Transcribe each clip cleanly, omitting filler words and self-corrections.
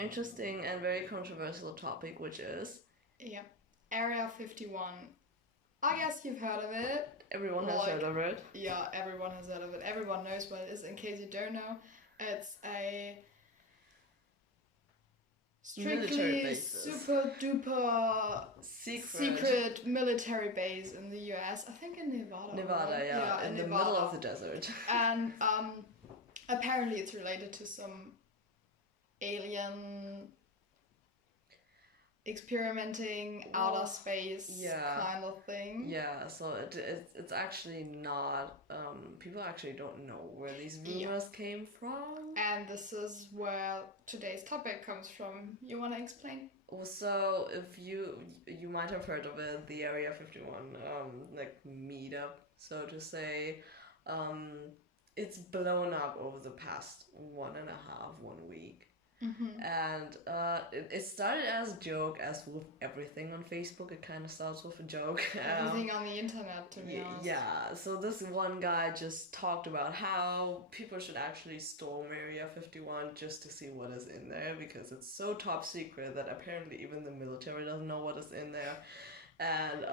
very interesting and very controversial topic, which is... Yeah. Area 51. I guess you've heard of it. Everyone has heard of it. Yeah, everyone has heard of it. Everyone knows what it is. In case you don't know, it's a strictly super duper secret military base in the US. I think in Nevada. Nevada, right? Yeah, in the middle of the desert. And apparently it's related to some alien experimenting outer space kind of thing. Yeah, so it's actually not, people actually don't know where these rumors came from. And this is where today's topic comes from. You want to explain? So if you might have heard of it, the Area 51 like meetup, so to say. It's blown up over the past 1 week. Mm-hmm. And it started as a joke, as with everything on Facebook. It kind of starts with a joke. Everything on the internet, to be honest. Yeah, so this one guy just talked about how people should actually storm Area 51 just to see what is in there, because it's so top secret that apparently even the military doesn't know what is in there. And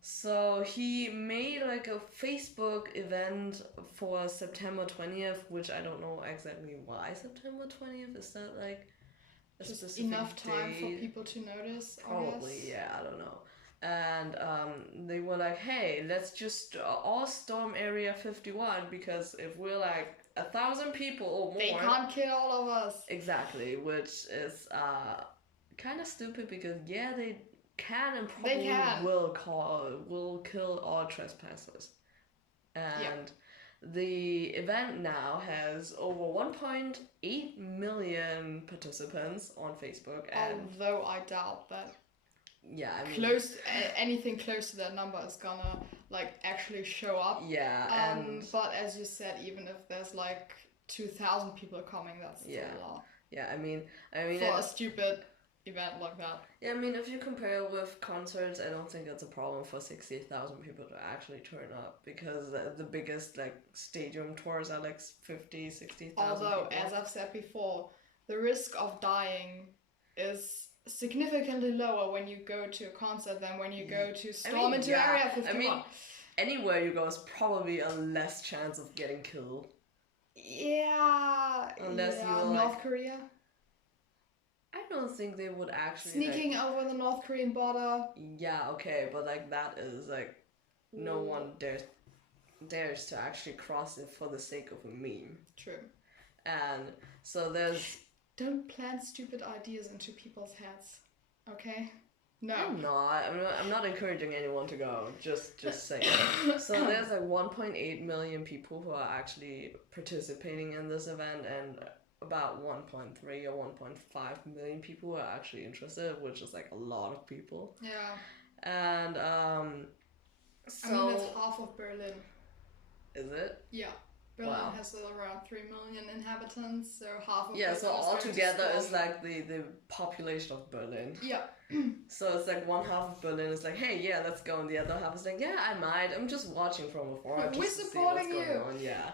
so he made like a Facebook event for September 20th, which I don't know exactly why September 20th. Is that like a just specific enough time date? for people to notice? Probably, yeah, I don't know. And they were like, hey, let's just all storm Area 51, because if we're like 1,000 people or more, they can't kill all of us. Exactly, which is kind of stupid, because they can and probably will kill all trespassers. And the event now has over 1.8 million participants on Facebook. And although I doubt that I mean, anything close to that number is gonna like actually show up. But as you said, even if there's like 2,000 people coming, that's still a lot. I mean for a stupid event like that. Yeah, I mean, if you compare with concerts, I don't think it's a problem for 60,000 people to actually turn up, because the biggest like stadium tours are like 50, 60,000 Although, people. as I've said before, the risk of dying is significantly lower when you go to a concert than when you go to storm into Area 51. I mean, anywhere you go is probably a less chance of getting killed. Yeah. Unless you're North Korea. I don't think they would actually sneaking over the North Korean border. Yeah, okay, but like that is like no one dares to actually cross it for the sake of a meme. True. And so there's... Don't plant stupid ideas into people's heads, okay? No. I'm not encouraging anyone to go. Just saying. So there's like 1.8 million people who are actually participating in this event, and about 1.3 or 1.5 million people are actually interested, which is like a lot of people. Yeah. And so I mean, that's half of Berlin. Is it? Yeah. Berlin has around 3 million inhabitants, so half of so altogether it's like the population of Berlin. Yeah. So it's like one half of Berlin is like, hey, yeah, let's go, and the other half is like, yeah, I might. I'm just watching from afar. We're supporting you. Yeah.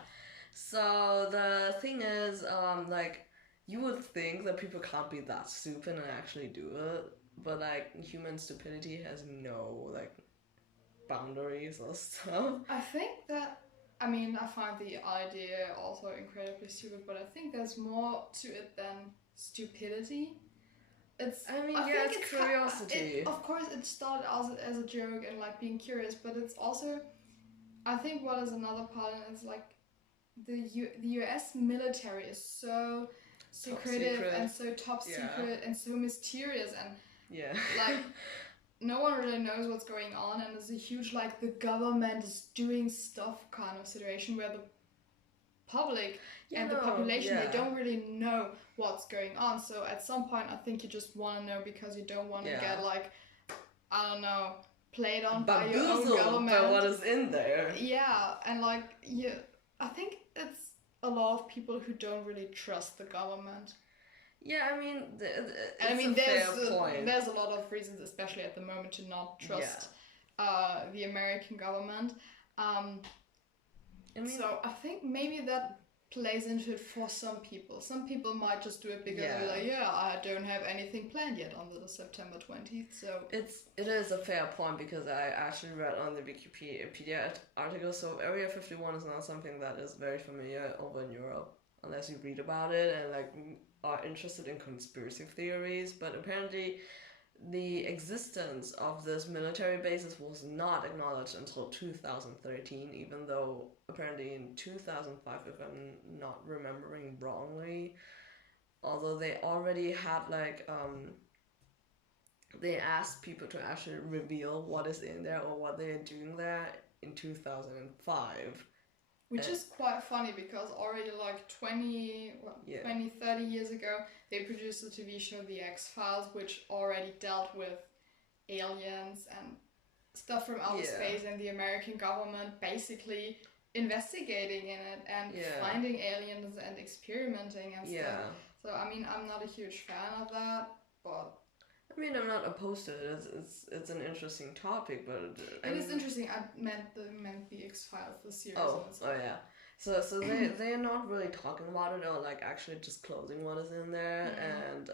So the thing is, like, you would think that people can't be that stupid and actually do it, but like human stupidity has no like boundaries or stuff. I think that, I mean, I find the idea also incredibly stupid, but I think there's more to it than stupidity. It's curiosity. Of course, it started as a joke and like being curious, but it's also, I think what is another part is like the US military is so secretive and so top secret and so mysterious, and like no one really knows what's going on, and it's a huge like the government is doing stuff kind of situation where the public and the population they don't really know what's going on. So at some point I think you just want to know because you don't want to get like, I don't know, played on by your own government. By what is in there. Yeah, and like I think it's a lot of people who don't really trust the government. Yeah, I mean, there's a lot of reasons, especially at the moment, to not trust the American government. So I think maybe that plays into it for some people. Some people might just do it because they're like, I don't have anything planned yet on the September 20th, so... It is a fair point, because I actually read on the Wikipedia article, so Area 51 is not something that is very familiar over in Europe, unless you read about it and like are interested in conspiracy theories, but apparently the existence of this military bases was not acknowledged until 2013, even though apparently in 2005, if I'm not remembering wrongly, although they already had like they asked people to actually reveal what is in there or what they're doing there in 2005. Which is quite funny, because already like 20, 30 years ago, they produced a TV show, The X-Files, which already dealt with aliens and stuff from outer space, and the American government basically investigating in it and finding aliens and experimenting and stuff. So, I mean, I'm not a huge fan of that, but... I mean, I'm not opposed to it. It's an interesting topic, but it is interesting. I meant the X-Files, the series. Oh yeah. So they're not really talking about it or like actually disclosing what is in there, and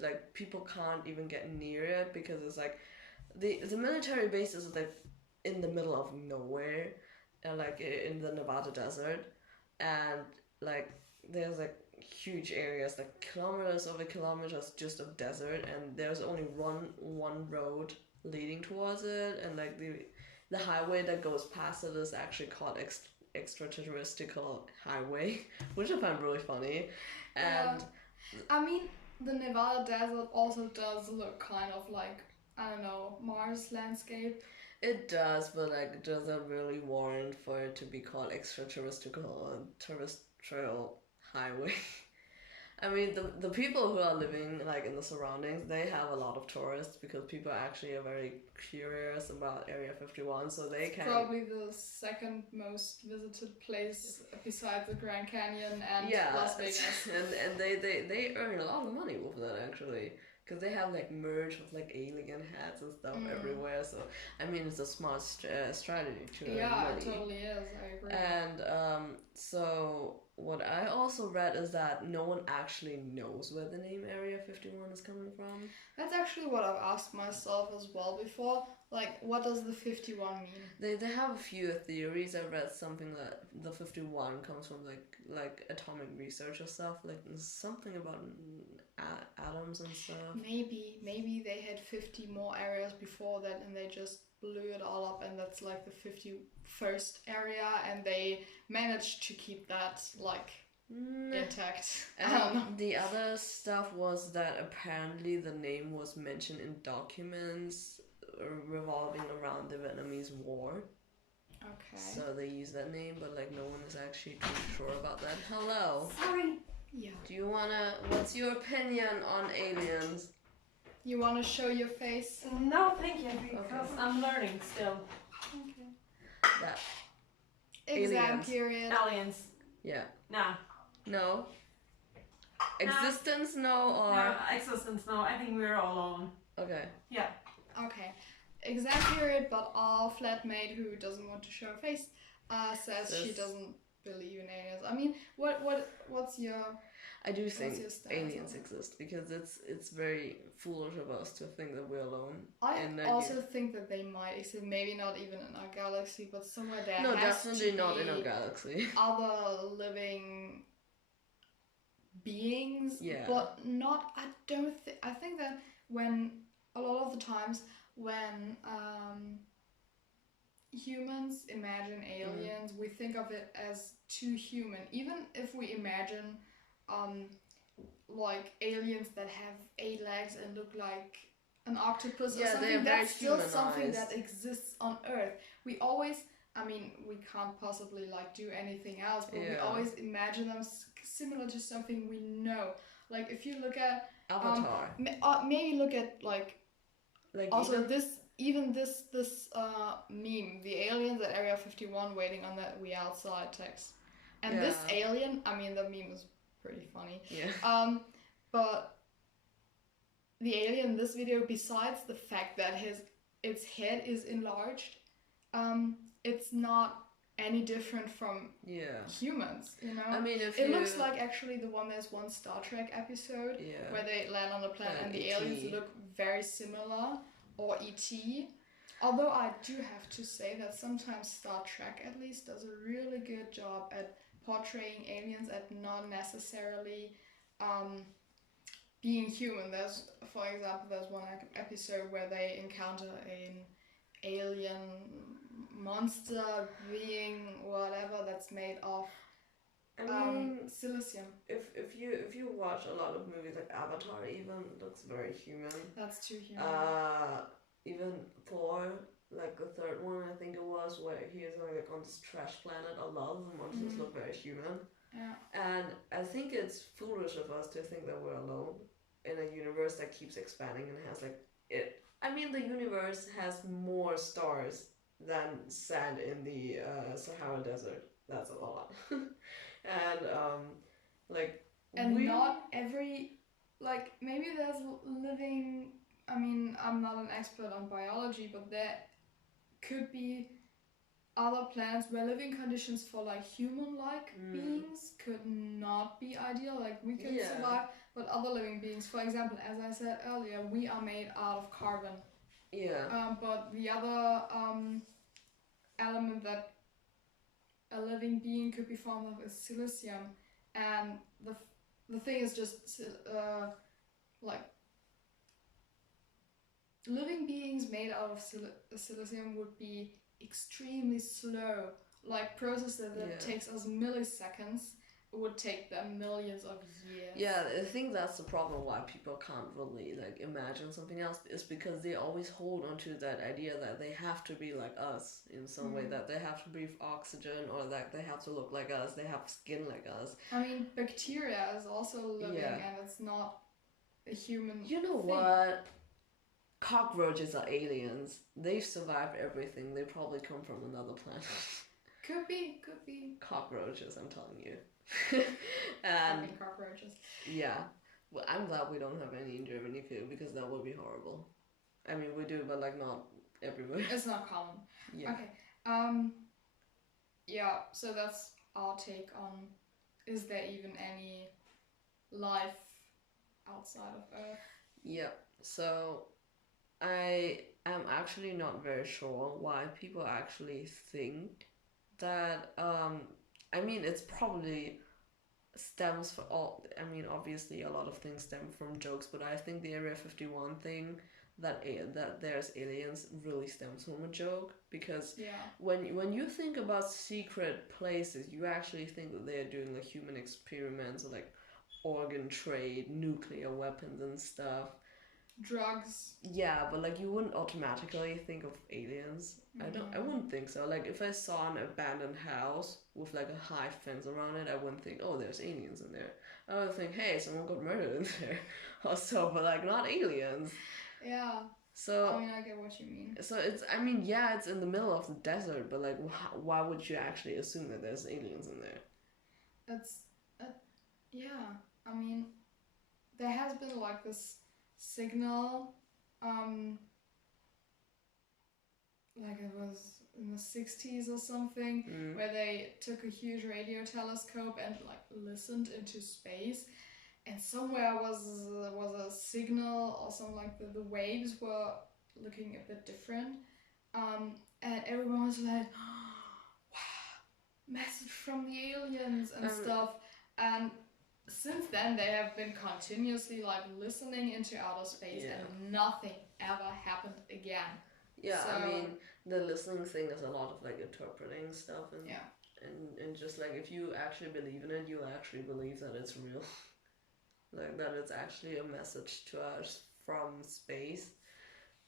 like people can't even get near it, because it's like the military base is like in the middle of nowhere, like in the Nevada desert, and like there's like huge areas, like kilometers over kilometers just of desert, and there's only one road leading towards it, and like the highway that goes past it is actually called extraterrestrial highway, which I find really funny. And I mean, the Nevada desert also does look kind of like, I don't know, Mars landscape. It does, but like, does it really warrant for it to be called terrestrial highway? I mean, the people who are living like in the surroundings, they have a lot of tourists, because people actually are very curious about Area 51, so they can... Probably the second most visited place besides the Grand Canyon and Las Vegas. and they earn a lot of money with that, actually, because they have like merch with like alien hats and stuff everywhere. So I mean, it's a smart strategy to earn money. It totally is. I agree. And so what I also read is that no one actually knows where the name Area 51 is coming from. That's actually what I've asked myself as well before. Like, what does the 51 mean? They have a few theories. I read something that the 51 comes from like atomic research or stuff, like something about atoms and stuff. Maybe they had 50 more areas before that, and they just blew it all up, and that's like the 51st area, and they managed to keep that like intact. The other stuff was that apparently the name was mentioned in documents revolving around the Vietnamese War. Okay. So they use that name, but like no one is actually too sure about that. Hello. Sorry. Yeah. Do you wanna? What's your opinion on aliens? You wanna show your face? No, thank you, because I'm learning still. Okay. That. Exam aliens. period. Aliens. Yeah. Nah. No. Existence, no, or no, existence, no. I think we're all alone. Okay. Yeah. Okay. Exam period, but our flatmate who doesn't want to show her face says she doesn't believe in aliens. I mean, what's your... I do think aliens exist, because it's very foolish of us to think that we're alone. I also think that they might exist, maybe not even in our galaxy, but somewhere there no, has definitely to not be in our galaxy. other living beings, but not. I think that when a lot of the times when humans imagine aliens, we think of it as too human. Even if we imagine like aliens that have 8 legs and look like an octopus or something, that's still something that exists on Earth. We always, I mean, we can't possibly like do anything else, but we always imagine them similar to something we know. Like if you look at Avatar, maybe look at like also this meme, the aliens at Area 51 waiting on that we outside text, and this alien, I mean, the meme is pretty funny. Yeah. But the alien in this video, besides the fact that its head is enlarged, it's not any different from humans, you know? I mean, it looks like actually there's one Star Trek episode where they land on the planet and the aliens look very similar, or E.T. Although I do have to say that sometimes Star Trek at least does a really good job at portraying aliens at not necessarily being human. For example, there's one episode where they encounter an alien monster being whatever that's made of silicium. If you watch a lot of movies like Avatar, even looks very human. That's too human. Even Thor, like the third one, I think it was, where he is like on this trash planet. A lot of the monsters look very human. Yeah. And I think it's foolish of us to think that we're alone in a universe that keeps expanding and has like it. I mean, the universe has more stars than sand in the Sahara Desert. That's a lot. And not every, like, maybe there's living. I mean, I'm not an expert on biology, but there could be other planets where living conditions for like human-like beings could not be ideal. Like we could survive, but other living beings, for example, as I said earlier, we are made out of carbon. Yeah. But the other element that a living being could be formed of is silicium, and the thing is just like living beings made out of silicium would be extremely slow. Like processes that takes us milliseconds would take them millions of years. Yeah, I think that's the problem why people can't really like imagine something else, is because they always hold on to that idea that they have to be like us in some way, that they have to breathe oxygen, or that they have to look like us, they have skin like us. I mean, bacteria is also living and it's not a human You know thing. what? Cockroaches are aliens. They've survived everything. They probably come from another planet. Could be. Cockroaches, I'm telling you. And cockroaches. Yeah. Well, I'm glad we don't have any in Germany too, because that would be horrible. I mean, we do, but like not everywhere. It's not common. Yeah. Okay. Yeah, so that's our take on, is there even any life outside of Earth? Yeah. So I am actually not very sure why people actually think that I mean, it's probably stems for all. I mean, obviously, a lot of things stem from jokes, but I think the Area 51 thing, that there's aliens, really stems from a joke, because when you think about secret places, you actually think that they're doing like human experiments, or like organ trade, nuclear weapons and stuff. Drugs. Yeah, but like you wouldn't automatically think of aliens. I wouldn't think so. Like if I saw an abandoned house with like a high fence around it, I wouldn't think, oh, there's aliens in there. I would think, hey, someone got murdered in there or so, but like not aliens. Yeah. So I mean, I get what you mean. So it's it's in the middle of the desert, but like why would you actually assume that there's aliens in there? I mean, there has been like this signal, like it was in the 60s or something, where they took a huge radio telescope and like listened into space, and somewhere was a signal or something, like the waves were looking a bit different, and everyone was like, wow, message from the aliens and stuff. And since then, they have been continuously like listening into outer space, and nothing ever happened again. Yeah, so, I mean, the listening thing is a lot of like interpreting stuff, and and just like if you actually believe in it, you'll actually believe that it's real, like that it's actually a message to us from space,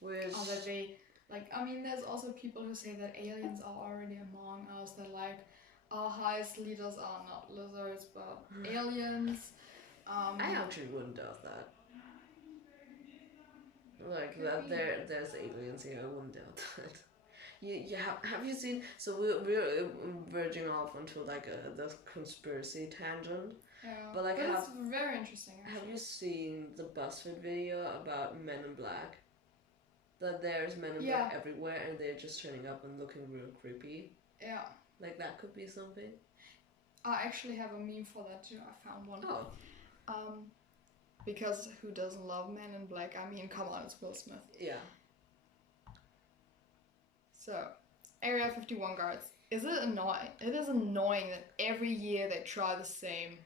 which. Or that they like. I mean, there's also people who say that aliens are already among us. That like. Our highest leaders are not lizards, but aliens. I actually wouldn't doubt that. Like that, there's aliens here. I wouldn't doubt that. You have you seen? So we're verging off onto like the conspiracy tangent. Yeah, but like it's very interesting. Actually. Have you seen the BuzzFeed video about Men in Black? That there's Men in Black everywhere, and they're just turning up and looking real creepy. Yeah. Like that could be something. I actually have a meme for that too. I found one. Because who doesn't love Men in Black? I mean, come on, it's Will Smith. Yeah. So, Area 51 guards. Is it annoying? It is annoying that every year they try the same.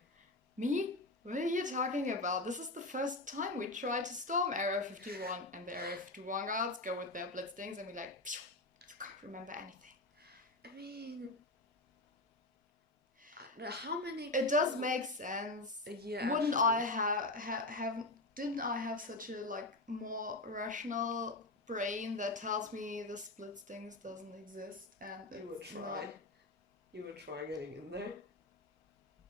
Me? What are you talking about? This is the first time we tried to storm Area 51, and the Area 51 guards go with their blitzdings and be like, you can't remember anything. I mean, how many? It does make sense. Yeah. Wouldn't I have? Didn't I have such a more rational brain that tells me the blitzdings doesn't exist and you would try. You would try getting in there.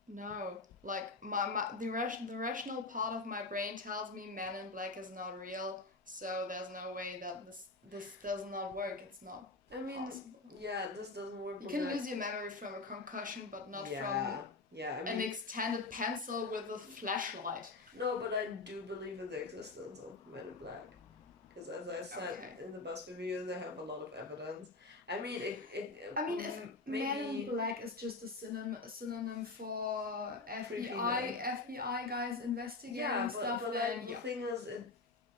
No, the rational part of my brain tells me Men in Black is not real, so there's no way that this does not work. It's not. I mean, possible. Yeah, this doesn't work. You can lose your memory from a concussion, but not from an extended pencil with a flashlight. No, but I do believe in the existence of Men in Black, because as I said in the BuzzFeed video, they have a lot of evidence. I mean, if Men in Black is just a synonym for FBI guys investigating stuff, then the thing is,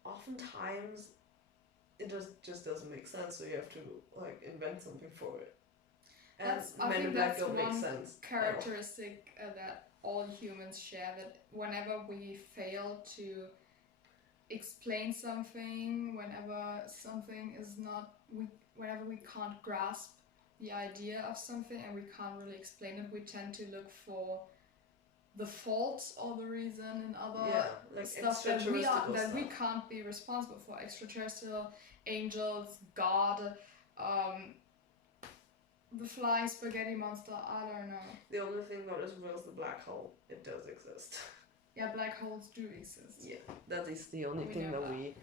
oftentimes it just doesn't make sense. So you have to invent something for it. And Men in Black don't make sense. Characteristic that all humans share, that whenever we fail to explain something, whenever we can't grasp the idea of something and we can't really explain it, we tend to look for the faults or the reason in other stuff that we can't be responsible for. Extraterrestrial, angels, God, the flying spaghetti monster, I don't know. The only thing that is real is the black hole. It does exist. Yeah, black holes do exist. Yeah, that is the only thing that we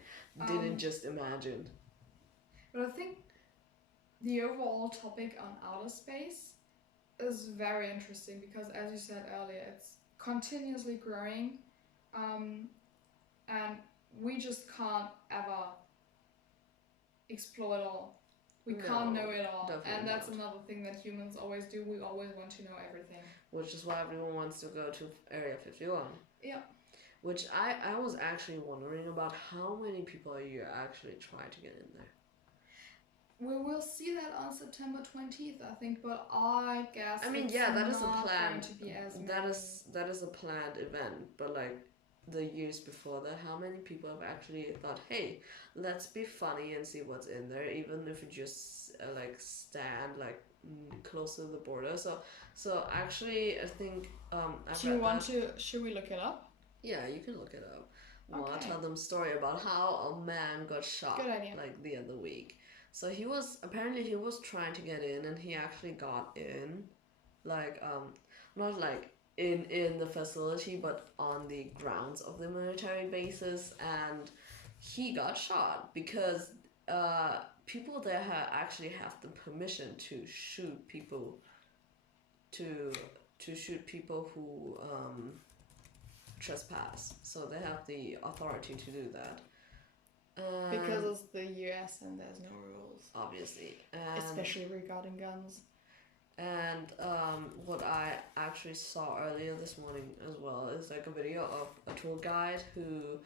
didn't just imagine. But I think the overall topic on outer space is very interesting because, as you said earlier, it's continuously growing, and we just can't ever explore it all. We can't know it all, and that's another thing that humans always do. We always want to know everything. Which is why everyone wants to go to Area 51. Yeah. Which I was actually wondering about how many people a year actually try to get in there. We will see that on September 20th, I think, but I guess that is a plan. Going to be as that is a planned event, but the years before that, how many people have actually thought, hey, let's be funny and see what's in there, even if you just stand close to the border. So actually, I think should we look it up? Yeah, you can look it up. I'll tell them a story about how a man got shot the other week. So he was trying to get in, and he actually got in, not in the facility, but on the grounds of the military bases, and he got shot because people there actually have the permission to shoot people, to shoot people who trespass. So they have the authority to do that. Because it's the US and there's no rules. Obviously. Especially regarding guns. And what I actually saw earlier this morning as well is a video of a tour guide who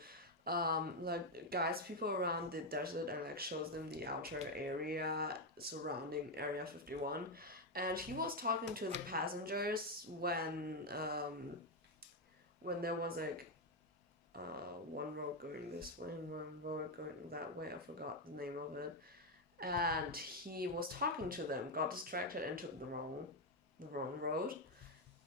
guides people around the desert and shows them the outer area surrounding Area 51. And he was talking to the passengers when there was one road going this way and one road going that way. I forgot the name of it. And he was talking to them, got distracted and took the wrong road.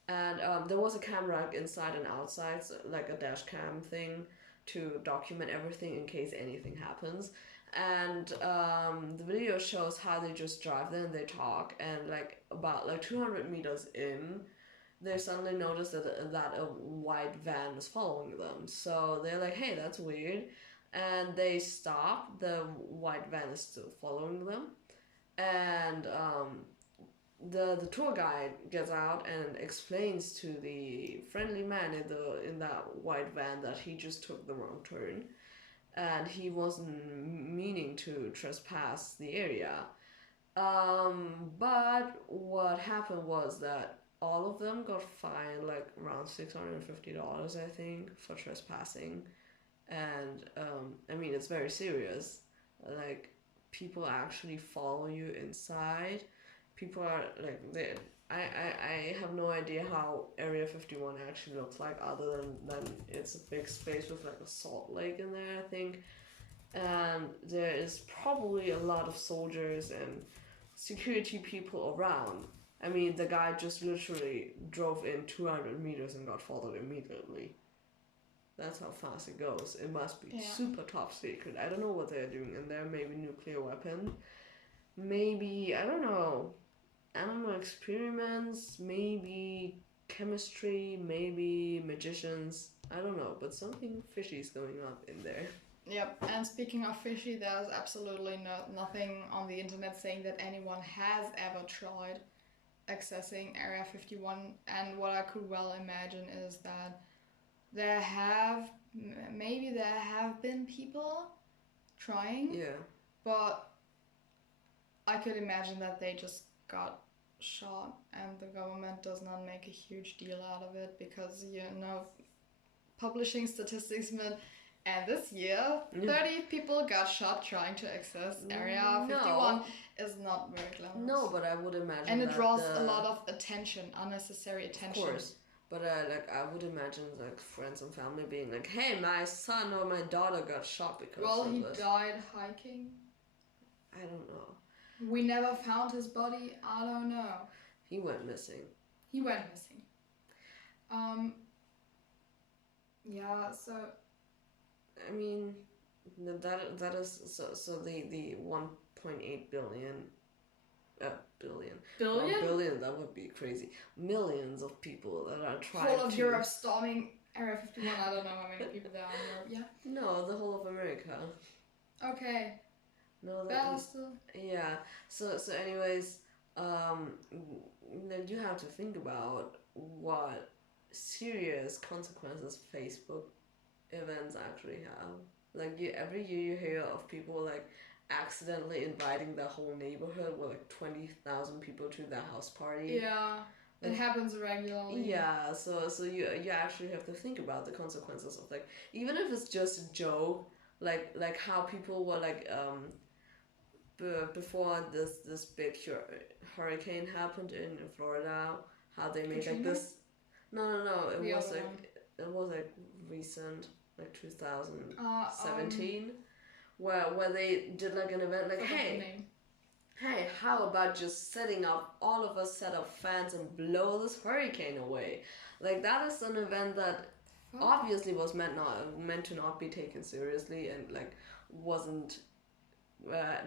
And there was a camera inside and outside, so a dash cam thing to document everything in case anything happens. And the video shows how they just drive there and they talk, and about 200 meters in, they suddenly notice that a white van is following them. So they're like, hey, that's weird. And they stop. The white van is still following them. And the tour guide gets out and explains to the friendly man in that white van that he just took the wrong turn. And he wasn't meaning to trespass the area. But what happened was that all of them got fined like around $650, I think, for trespassing. And I mean, it's very serious. Like, people actually follow you inside. People are like, I have no idea how Area 51 actually looks like, other than it's a big space with like a salt lake in there, I think. And there is probably a lot of soldiers and security people around. I mean, the guy just literally drove in 200 meters and got followed immediately. That's how fast it goes. It must be super top secret. I don't know what they're doing in there. Maybe nuclear weapon. Maybe, I don't know, animal experiments. Maybe chemistry. Maybe magicians. I don't know, but something fishy is going on in there. Yep, and speaking of fishy, there's absolutely nothing on the internet saying that anyone has ever tried accessing Area 51. And what I could well imagine is that there have been people trying. Yeah. But I could imagine that they just got shot and the government does not make a huge deal out of it because, publishing statistics meant, and this year, 30 people got shot trying to access Area 51 is not very glamorous. No, but I would imagine and it draws a lot of attention, unnecessary attention. Of course. But I would imagine like friends and family being like, "Hey, my son or my daughter got shot because of he this." died hiking. I don't know. We never found his body. I don't know. He went missing. Yeah. So. I mean, that is so the 1.8 billion. Billion. Billion? Well, billion, that would be crazy. Millions of people that are trying whole of Europe storming Area 51. I don't know how many people there are in Europe, yeah? No, the whole of America. Okay. No, that still. Yeah. So anyways, then you have to think about what serious consequences Facebook events actually have. Like, every year you hear of people like accidentally inviting the whole neighborhood with like 20,000 people to their house party. Yeah, it happens regularly. Yeah, so you actually have to think about the consequences of, like, even if it's just a joke, like how people were like before this big hurricane happened in Florida, how they made like this. No, it was like recent, like 2017. Where they did like an event like, hey, how about just setting up all of a set of fans and blow this hurricane away? Like, that is an event that obviously was meant to not be taken seriously and like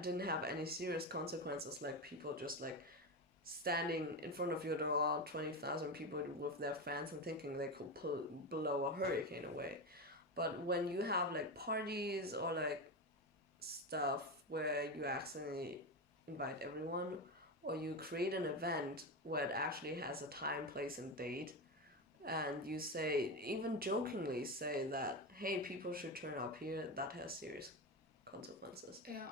didn't have any serious consequences, like people just like standing in front of your door, 20,000 people with their fans and thinking they could blow a hurricane away. But when you have like parties or like stuff where you accidentally invite everyone, or you create an event where it actually has a time, place, and date, and you say, even jokingly say that, hey, people should turn up here, that has serious consequences. Yeah.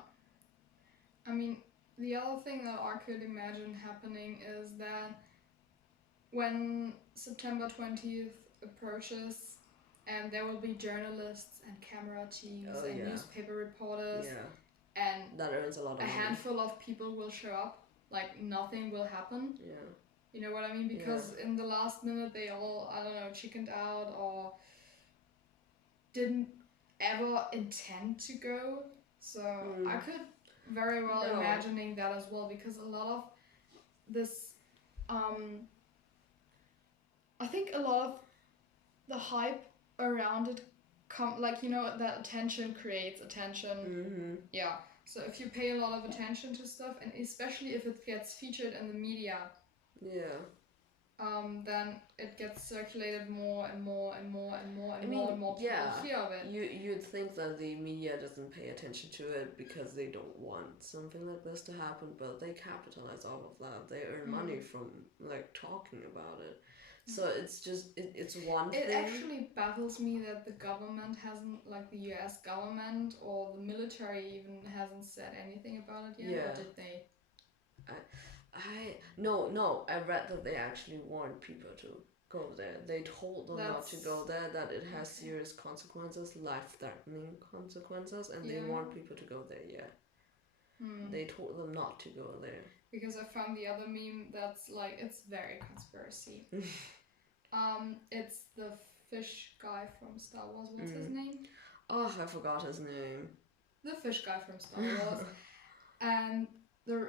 I mean, the other thing that I could imagine happening is that when September 20th approaches, and there will be journalists and camera teams and newspaper reporters, and that earns a lot of money. Handful of people will show up, like nothing will happen. Yeah. You know what I mean? Because in the last minute they all, I don't know, chickened out or didn't ever intend to go. So I could very well imagining that as well, because a lot of this, I think a lot of the hype around it that attention creates attention. Mm-hmm. Yeah. So if you pay a lot of attention to stuff, and especially if it gets featured in the media, then it gets circulated more and more and more and more and more and more people hear of it. You'd think that the media doesn't pay attention to it because they don't want something like this to happen, but they capitalize off of that. They earn money from like talking about it. So it's just it's one thing. It actually baffles me that the government hasn't, like the US government or the military even hasn't said anything about it yet. Yeah. Or did they? I read that they actually warned people to go there. They told them not to go there, that it has serious consequences, life-threatening consequences, and they warned people to go there, They told them not to go there. Because I found the other meme that's like, it's very conspiracy. It's the fish guy from Star Wars. What's his name? Oh, I forgot his name. The fish guy from Star Wars. And the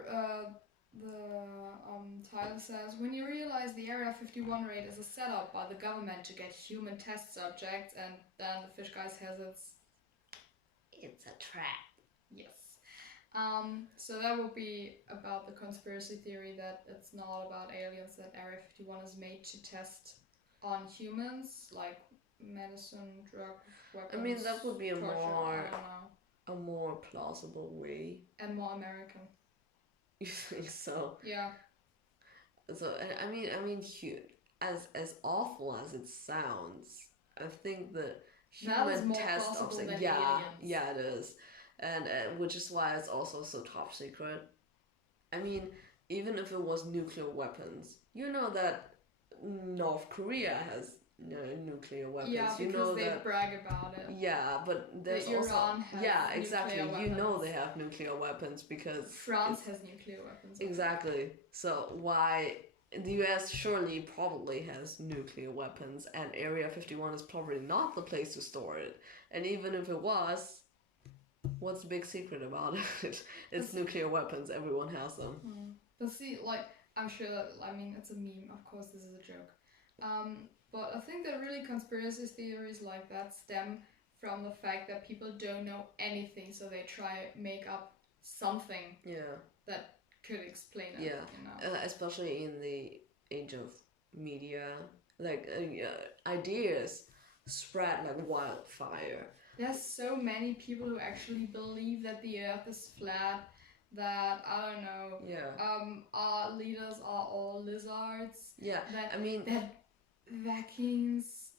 title says, when you realize the Area 51 raid is a setup by the government to get human test subjects, and then the fish guy says it's a trap. Yes. So that would be about the conspiracy theory that it's not about aliens, that Area 51 is made to test on humans, like medicine, drug, weapons. I mean, that would be torture, a more plausible way. And more American. You think so? Yeah. So I mean, as awful as it sounds, I think the human test of things, yeah, it is, and which is why it's also so top secret. I mean, even if it was nuclear weapons, you know that North Korea has nuclear weapons. Yeah, because they brag about it. Yeah, but there's also exactly. You know they have nuclear weapons because France has nuclear weapons. Exactly. So why the US probably has nuclear weapons, and Area 51 is probably not the place to store it. And even if it was, what's the big secret about it? It's nuclear weapons. Everyone has them. But see, like, I'm sure that, I mean, it's a meme. Of course, this is a joke. But I think that really conspiracy theories like that stem from the fact that people don't know anything, so they try make up something that could explain it. Yeah, you know? Especially in the age of media, like ideas spread like wildfire. There's so many people who actually believe that the Earth is flat. That I don't know. Our leaders are all lizards. Yeah, that, I mean that vaccines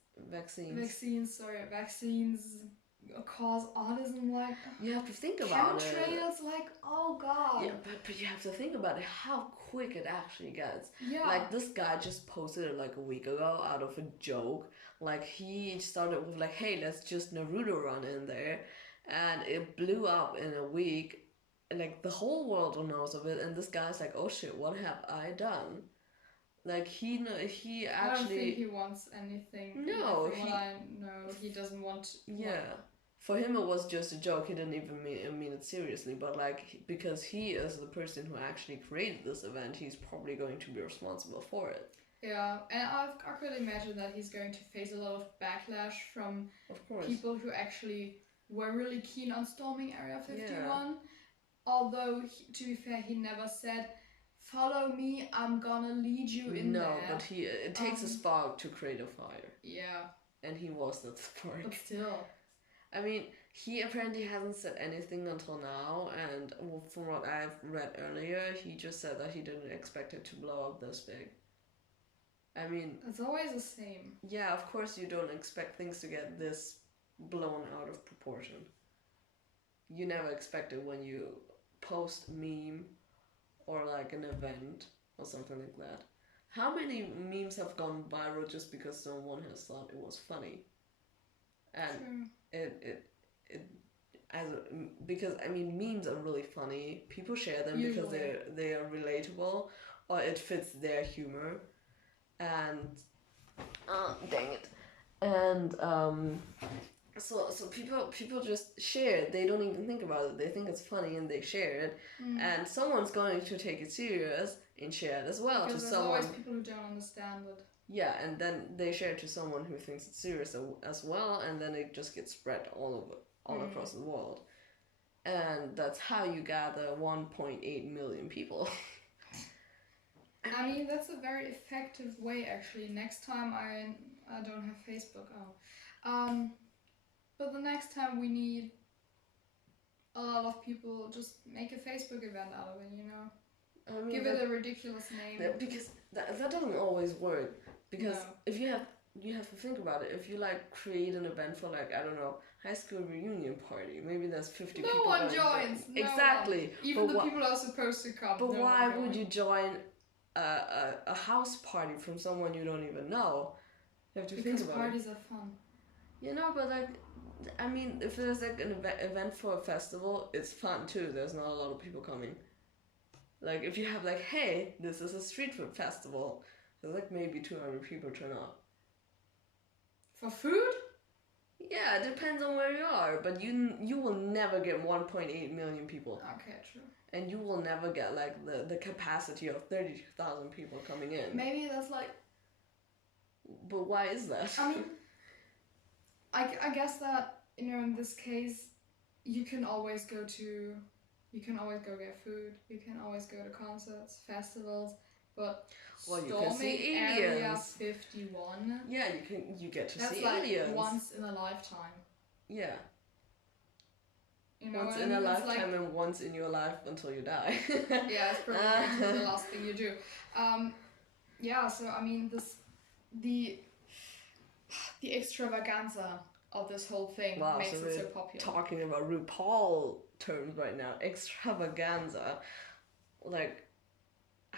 cause autism. Like, you have to think about it. Chemtrails, like, oh god. Yeah, but you have to think about it, how quick it actually gets. Yeah. Like, this guy just posted it like a week ago out of a joke. Like, he started with like, hey, let's just Naruto run in there, and it blew up in a week. Like, the whole world knows of it, and this guy's like, oh shit, what have I done? Like, he actually... I don't think he wants anything. No, from what I know, he doesn't want... Yeah. For him, it was just a joke. He didn't even mean it seriously. But, like, because he is the person who actually created this event, he's probably going to be responsible for it. Yeah, and I could imagine that he's going to face a lot of backlash from people who actually were really keen on storming Area 51. Yeah. Although, to be fair, he never said, follow me, I'm gonna lead you in there. No, but it takes a spark to create a fire. Yeah. And he was that spark. But still. I mean, he apparently hasn't said anything until now, and from what I've read earlier, he just said that he didn't expect it to blow up this big. I mean... It's always the same. Yeah, of course you don't expect things to get this blown out of proportion. You never expect it when you post a meme or like an event or something like that. How many memes have gone viral just because someone has thought it was funny? And because I mean, memes are really funny. People share them because they are relatable, or it fits their humor. And dang it. And so people just share it. They don't even think about it. They think it's funny and they share it. And someone's going to take it serious and share it as well. Because there's always people who don't understand it. Yeah, and then they share it to someone who thinks it's serious as well, and then it just gets spread all across the world. And that's how you gather 1.8 million people. I mean, that's a very effective way, actually. Next time I don't have Facebook. But the next time we need a lot of people, just make a Facebook event out of it, you know? I mean, give it a ridiculous name. Because that doesn't always work. Because if you have to think about it. If you like create an event for like, I don't know, high school reunion party. Maybe there's 50 no people. One joins. No exactly. One. Even the people are supposed to come. But why would you join a house party from someone you don't even know? You have to think about it. Because parties are fun. You know, but like, I mean, if there's like an event for a festival, it's fun too. There's not a lot of people coming. Like, if you have like, hey, this is a street food festival, there's like maybe 200 people turn up. For food? Yeah, it depends on where you are, but you will never get 1.8 million people. Okay, true. And you will never get like the capacity of 30,000 people coming in. Maybe that's like... But why is that? I mean, I guess that, you know, in this case, you can always go get food, you can always go to concerts, festivals, but you can see aliens. Area 51. Yeah, you get to see like aliens. That's like once in a lifetime. Yeah. You know, once in a lifetime and once in your life until you die. Yeah, it's probably the last thing you do. Yeah, so I mean, the extravaganza of this whole thing makes it so popular. Talking about RuPaul terms right now, extravaganza, like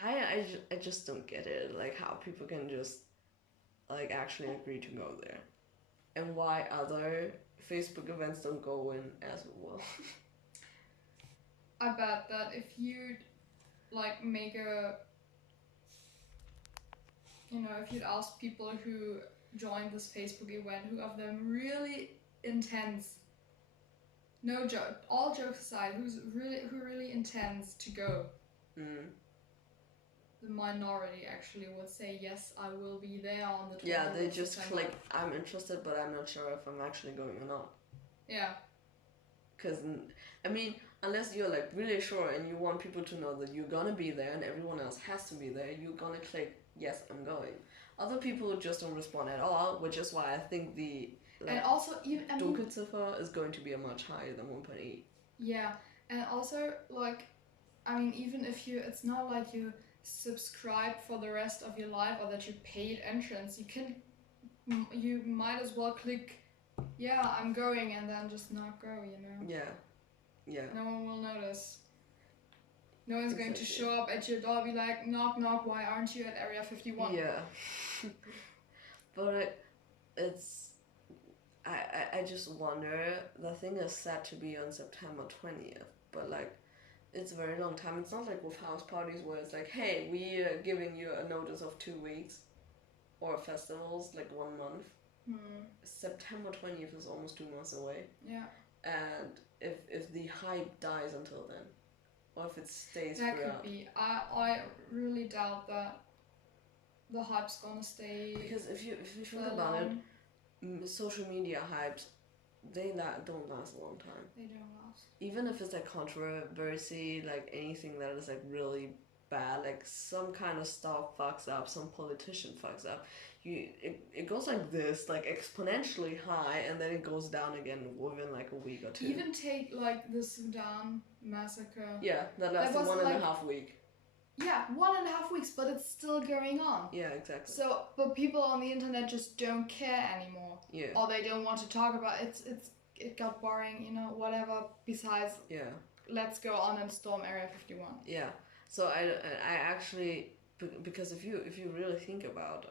I just don't get it, like how people can just like actually agree to go there, and why other Facebook events don't go in as well. I bet that if you'd like make a, you know, if you'd ask people who joined this Facebook event, who of them really intense, no joke, all jokes aside, who really intends to go, the minority actually would say, yes, I will be there on the 20th. Yeah, they just click, I'm interested, but I'm not sure if I'm actually going or not. Yeah. Because, I mean, unless you're like really sure and you want people to know that you're gonna be there and everyone else has to be there, you're gonna click, yes, I'm going. Other people just don't respond at all, which is why I think the and also even Dunkelziffer is going to be a much higher than 1.8. Yeah, and also like, I mean, even if it's not like you subscribe for the rest of your life or that you paid entrance, you might as well click, yeah, I'm going, and then just not go, you know. Yeah. No one will notice. No one's going to show up at your door, be like, knock knock, why aren't you at area 51? Yeah. But it's I just wonder, the thing is set to be on September 20th, but like it's a very long time. It's not like with house parties where it's like, hey, we are giving you a notice of 2 weeks, or festivals like 1 month. September 20th is almost 2 months away. Yeah. And if the hype dies until then, or if it stays that throughout. Could be. I really doubt that the hype's gonna stay. Because if you think about it, social media hypes, they don't last a long time. They don't last. Even if it's like controversy, like anything that is like really bad, like some kind of stuff fucks up, some politician fucks up, it goes like this, like exponentially high, and then it goes down again within like a week or two. Even take like the Sudan massacre. Yeah, that lasted 1.5 weeks. Yeah, 1.5 weeks, but it's still going on. Yeah, exactly. So, but people on the internet just don't care anymore. Yeah. Or they don't want to talk about it. It got boring, you know, whatever. Besides, yeah, let's go on and storm Area 51. Yeah. So I actually, because if you really think about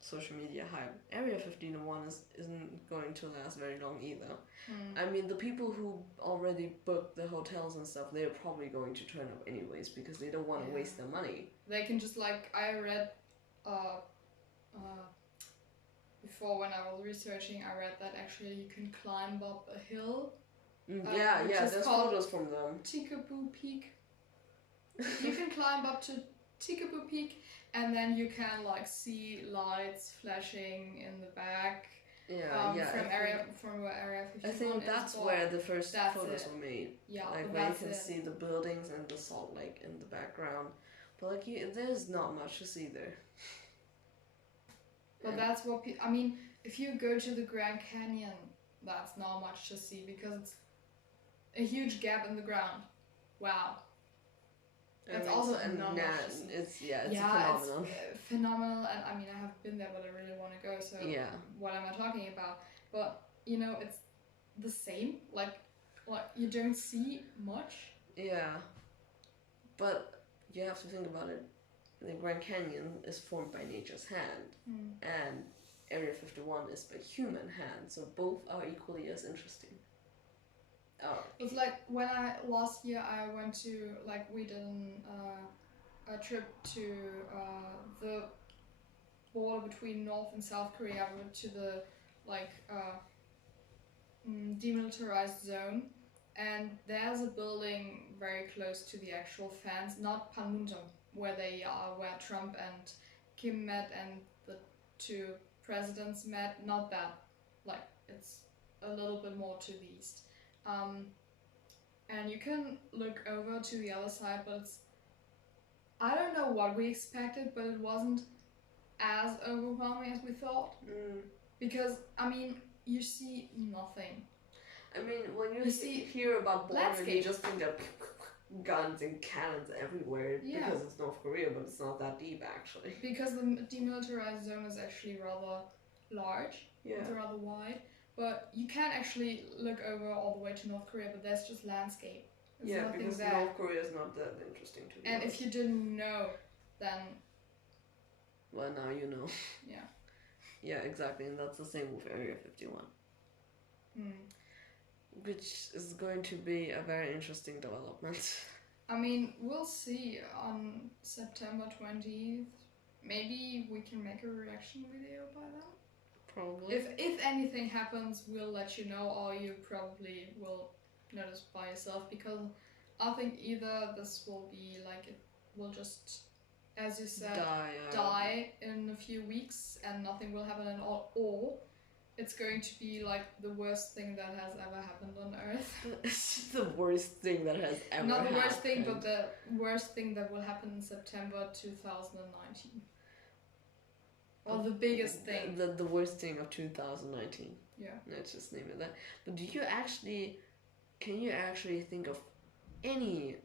social media hype, Area 51 isn't going to last very long either. I mean, the people who already booked the hotels and stuff, they're probably going to turn up anyways because they don't want to waste their money. They can just, like, I read before when I was researching, I read that actually you can climb up a hill. There's photos from them. TITOTW Peak. You can climb up to TITOTW Peak, and then you can like see lights flashing in the back. From where Area 51 I think that's where the first photos were made. Yeah, like where you can see the buildings and the Salt Lake in the background, but like there's not much to see there. But that's what I mean. If you go to the Grand Canyon, that's not much to see because it's a huge gap in the ground. Wow. It's also phenomenal. It's a phenomenon. It's phenomenal, and I mean I haven't been there, but I really want to go. So what am I talking about? But you know, it's the same. Like you don't see much. Yeah, but you have to think about it. The Grand Canyon is formed by nature's hand, and Area 51 is by human hand, so both are equally as interesting. Oh. It's like when last year I went to, like, we did a trip to the border between North and South Korea. We went to the demilitarized zone, and there's a building very close to the actual fence, not Panmunjom, where they are, where Trump and Kim met and the two presidents met. Not that, like, it's a little bit more to the east. And you can look over to the other side, but I don't know what we expected, but it wasn't as overwhelming as we thought. Because, I mean, you see nothing. I mean, when you hear about border, you just think of guns and cannons everywhere because it's North Korea, but it's not that deep actually. Because the demilitarized zone is actually rather large. Yeah. It's rather wide. But you can actually look over all the way to North Korea, but there's just landscape. There's because there. North Korea is not that interesting to me. And if you didn't know, then... Well, now you know. Yeah. Yeah, exactly, and that's the same with Area 51. Which is going to be a very interesting development. I mean, we'll see on September 20th. Maybe we can make a reaction video by then. Probably. If anything happens, we'll let you know, or you probably will notice by yourself, because I think either this will be like, it will just, as you said, die in a few weeks and nothing will happen at all, or it's going to be like the worst thing that has ever happened on Earth. It's the worst thing that has ever happened. Not the worst thing, but the worst thing that will happen in September 2019. Or the biggest thing. The worst thing of 2019. Yeah. Let's just name it that. But can you actually think of any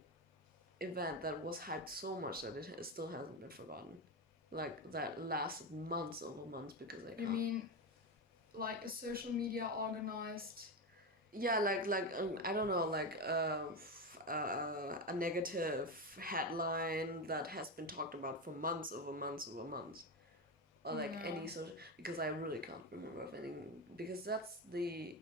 event that was hyped so much that it still hasn't been forgotten? Like, that lasted months over months because they can't. You mean, like a social media organized? Yeah, like I don't know, like a negative headline that has been talked about for months over months over months. Or like any social, because I really can't remember of any, because that's the,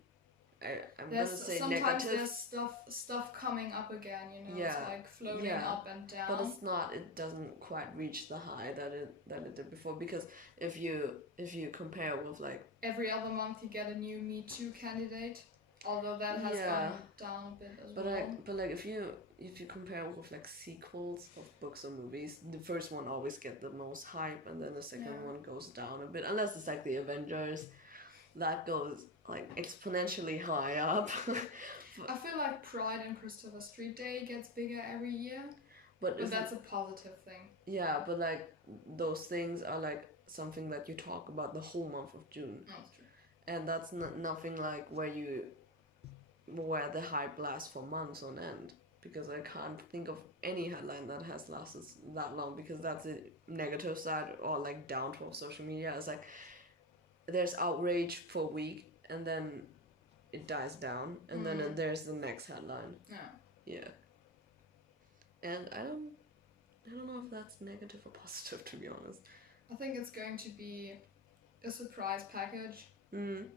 I'm gonna say sometimes negative. There's stuff coming up again, you know, it's like floating up and down. But it doesn't quite reach the high that it did before, because if you compare with like every other month you get a new Me Too candidate, although that has gone down a bit as well. But like if you compare with like sequels of books or movies, the first one always get the most hype, and then the second one goes down a bit, unless it's like the Avengers, that goes like exponentially high up. I feel like Pride and Christopher Street Day gets bigger every year, but that's a positive thing. Yeah, but like those things are like something that you talk about the whole month of June. That's true. And that's nothing like where the hype lasts for months on end. Because I can't think of any headline that has lasted that long, because that's a negative side or like downfall of social media. It's like there's outrage for a week and then it dies down, and then there's the next headline. Yeah. And I don't know if that's negative or positive, to be honest. I think it's going to be a surprise package, and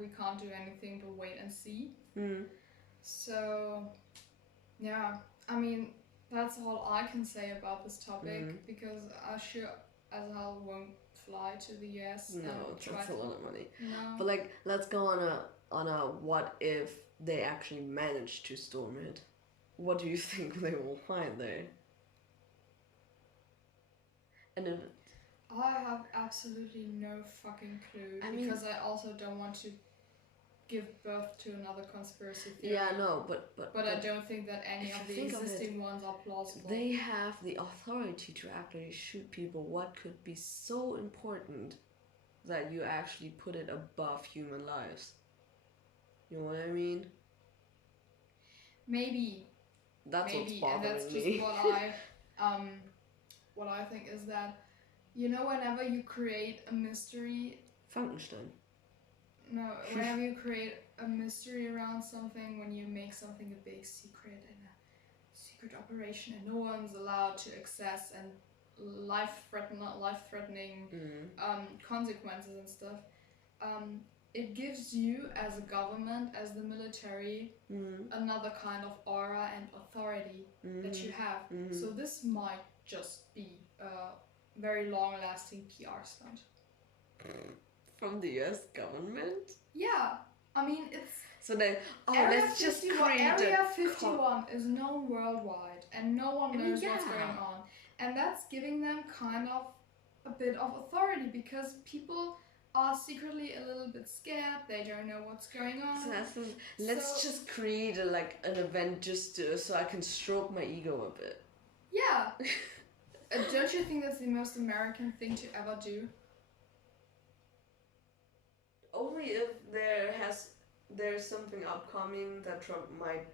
we can't do anything but wait and see. So. Yeah, I mean, that's all I can say about this topic, because I sure as hell won't fly to the US. No, that's a lot of money. No. But like, let's go on a what if they actually manage to storm it? What do you think they will find there? And if I have absolutely no fucking clue, because I also don't want to give birth to another conspiracy theory. Yeah, no, but I don't think that any of the existing ones are plausible. They have the authority to actually shoot people. What could be so important that you actually put it above human lives? You know what I mean? Maybe. That's what's bothering me. And that's just what I think is that, you know, whenever you create a mystery... Frankenstein. No, whenever you create a mystery around something, when you make something a big secret and a secret operation and no one's allowed to access, and life-threatening consequences and stuff, it gives you as a government, as the military, another kind of aura and authority that you have. So this might just be a very long-lasting PR stunt. From the US government? Yeah, I mean, it's... So then, let's just create Area 51 is known worldwide, and no one knows what's going on. And that's giving them kind of a bit of authority, because people are secretly a little bit scared. They don't know what's going on. So let's just create an event just so I can stroke my ego a bit. Yeah. Don't you think that's the most American thing to ever do? Only if there's something upcoming that Trump might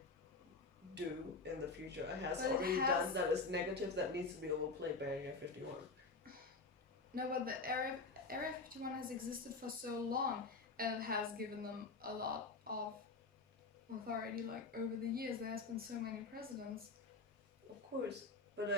do in the future. Done that is negative, that needs to be overplayed by Area 51. No, but the Area 51 has existed for so long, and it has given them a lot of authority. Like, over the years, there has been so many presidents. Of course, but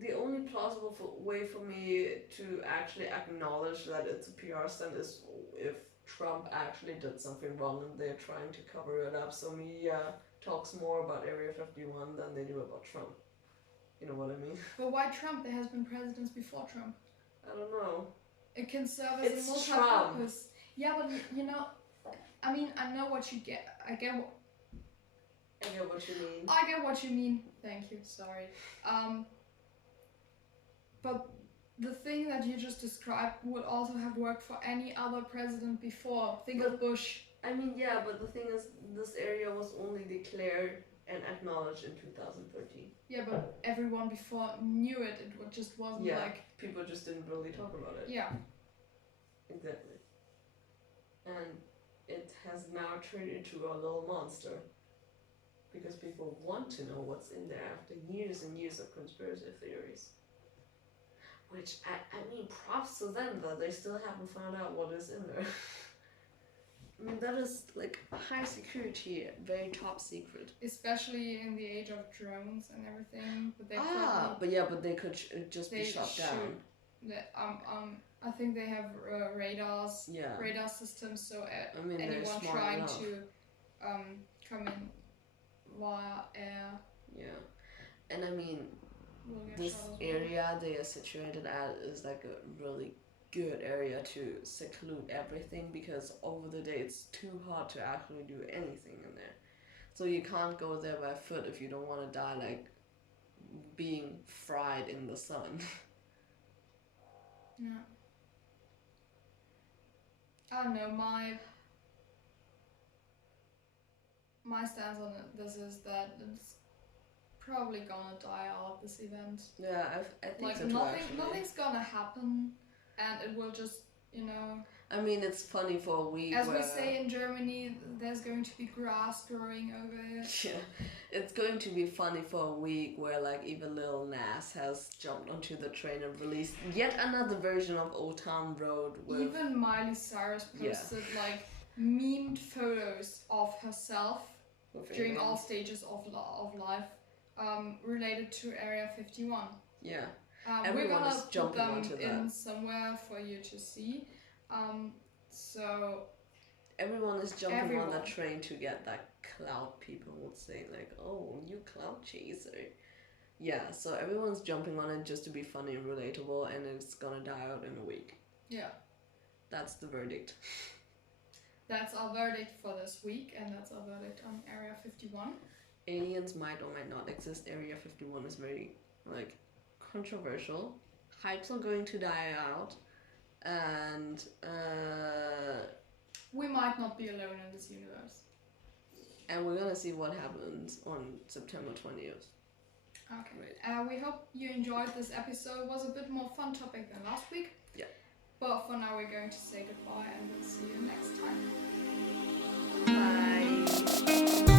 the only plausible way for me to actually acknowledge that it's a PR stunt is if Trump actually did something wrong and they're trying to cover it up. So media talks more about Area 51 than they do about Trump. You know what I mean? But why Trump? There has been presidents before Trump. I don't know. It can serve as a multi-purpose. Yeah, but I mean, I know what you get. I get what you mean. I get what you mean. Thank you. Sorry. But the thing that you just described would also have worked for any other president before. Think of Bush. I mean, yeah, but the thing is, this area was only declared and acknowledged in 2013. Yeah, but everyone before knew it. It just wasn't people just didn't really talk about it. Yeah. Exactly. And it has now turned into a little monster. Because people want to know what's in there after years and years of conspiracy theories. Which, I mean, props to them that they still haven't found out what is in there. I mean, that is like high security, very top secret. Especially in the age of drones and everything. But they could just be shot down. I think they have radar systems, so anyone trying to come in via air. Yeah, and I mean, this area they are situated at is like a really good area to seclude everything, because over the day it's too hot to actually do anything in there. So you can't go there by foot if you don't want to die like being fried in the sun. Yeah. I don't know, my stance on this is that it's probably gonna die out, this event. Yeah, I think like so too, nothing's gonna happen, and it will just, I mean, it's funny for a week. As we say in Germany, there's going to be grass growing over it. Yeah, it's going to be funny for a week where like even Lil Nas has jumped onto the train and released yet another version of Old Town Road. Even Miley Cyrus posted like memed photos of herself during all stages of life related to Area 51. Yeah. We're gonna put them in somewhere for you to see. So everyone is jumping on that train to get that clout, people would say, like, oh, you clout chaser. Yeah, so everyone's jumping on it just to be funny and relatable, and it's gonna die out in a week. Yeah. That's the verdict. That's our verdict for this week, and that's our verdict on Area 51. Aliens might or might not exist. Area 51 is very, controversial. Hypes are going to die out, and we might not be alone in this universe. And we're gonna see what happens on September 20th. Okay. We hope you enjoyed this episode. It was a bit more fun topic than last week. Yeah. But for now, we're going to say goodbye, and we'll see you next time. Bye.